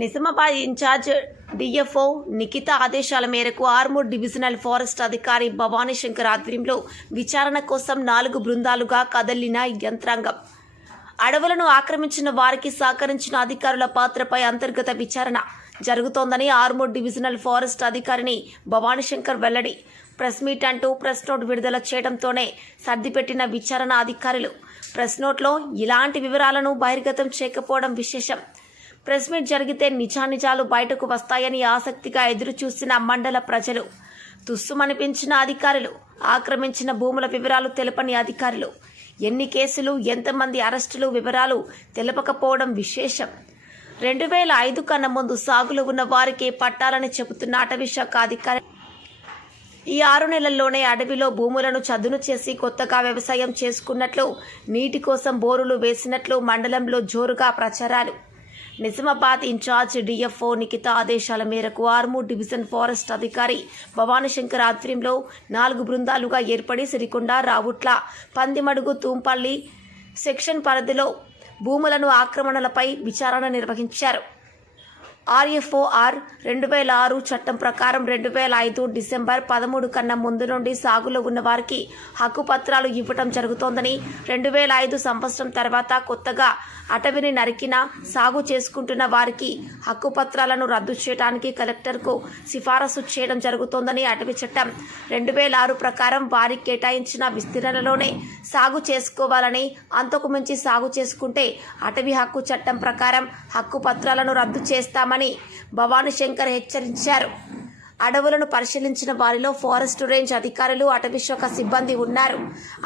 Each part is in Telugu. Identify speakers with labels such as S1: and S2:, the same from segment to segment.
S1: నిజామాబాద్ ఇన్ఛార్జ్ డిఎఫ్ఓ నిఖిత ఆదేశాల మేరకు ఆర్మూర్ డివిజనల్ ఫారెస్ట్ అధికారి భవానీ శంకర్ ఆధ్వర్యంలో విచారణ కోసం నాలుగు బృందాలుగా కదలిన యంత్రాంగం. అడవులను ఆక్రమించిన వారికి సహకరించిన అధికారుల పాత్రపై అంతర్గత విచారణ జరుగుతోందని ఆర్మూర్ డివిజనల్ ఫారెస్ట్ అధికారిని భవానీ శంకర్ వెల్లడి. ప్రెస్ మీట్ అంటూ ప్రెస్ నోట్ విడుదల చేయడంతోనే సర్దిపెట్టిన విచారణ అధికారులు. ప్రెస్ నోట్లో ఇలాంటి వివరాలను బహిర్గతం చేయకపోవడం విశేషం. ప్రెస్ మీట్ జరిగితే నిజానిజాలు బయటకు వస్తాయని ఆసక్తిగా ఎదురుచూసిన మండల ప్రజలు. తుస్సుమనిపించిన అధికారులు ఆక్రమించిన భూముల వివరాలు తెలపని అధికారులు. ఎన్ని కేసులు ఎంతమంది అరెస్టులు వివరాలు తెలపకపోవడం విశేషం. రెండు వేల ఐదు కన్నా ముందు సాగులో ఉన్న వారికి పట్టాలని చెబుతున్న అటవీ శాఖ అధికారి. ఈ ఆరు నెలల్లోనే అడవిలో భూములను చదును చేసి కొత్తగా వ్యవసాయం చేసుకున్నట్లు నీటి కోసం బోరులు వేసినట్లు మండలంలో జోరుగా ప్రచారాలు. నిజామాబాద్ ఇన్ఛార్జ్ డిఎఫ్ఓ నిఖిత ఆదేశాల మేరకు ఆర్మూర్ డివిజన్ ఫారెస్ట్ అధికారి భవానీశంకర్ ఆధ్వర్యంలో నాలుగు బృందాలుగా ఏర్పడి సిరికొండ రావుట్ల పందిమడుగు తూంపల్లి సెక్షన్ పరిధిలో భూములను ఆక్రమణలపై విచారణ నిర్వహించారు. ఆర్ఎఫ్ఓఆర్ రెండు వేల ఆరు చట్టం ప్రకారం రెండు వేల ఐదు డిసెంబర్ పదమూడు కన్నా ముందు నుండి సాగులో ఉన్న వారికి హక్కు పత్రాలు ఇవ్వటం జరుగుతోందని రెండు వేల ఐదు సంవత్సరం తర్వాత కొత్తగా అటవిని నరికిన సాగు చేసుకుంటున్న వారికి హక్కు పత్రాలను రద్దు చేయడానికి కలెక్టర్కు సిఫారసు చేయడం జరుగుతోందని అటవీ చట్టం రెండు వేల ఆరు ప్రకారం వారికి కేటాయించిన విస్తీర్ణలోనే సాగు చేసుకోవాలని అంతకుమించి సాగు చేసుకుంటే అటవీ హక్కు చట్టం ప్రకారం హక్కు పత్రాలను రద్దు చేస్తామని భవానీ శంకర్ హెచ్చరించారు. అడవులను పరిశీలించిన వారిలో ఫారెస్ట్ రేంజ్ అధికారులు అటవీ శాఖ సిబ్బంది ఉన్నారు.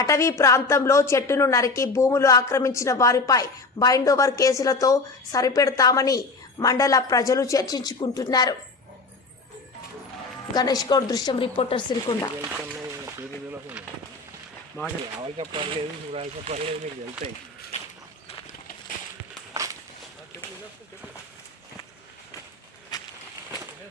S1: అటవీ ప్రాంతంలో చెట్టును నరికి భూములు ఆక్రమించిన వారిపై బైండ్ ఓవర్ కేసులతో సరిపెడతామని మండల ప్రజలు చర్చించుకుంటున్నారు. గణేష్ గౌడ్ దృశ్యం రిపోర్టర్ సిరికొండ.
S2: మాకు రావాల్సిన పర్లేదు చూడాల్సిన పర్లేదు మీకు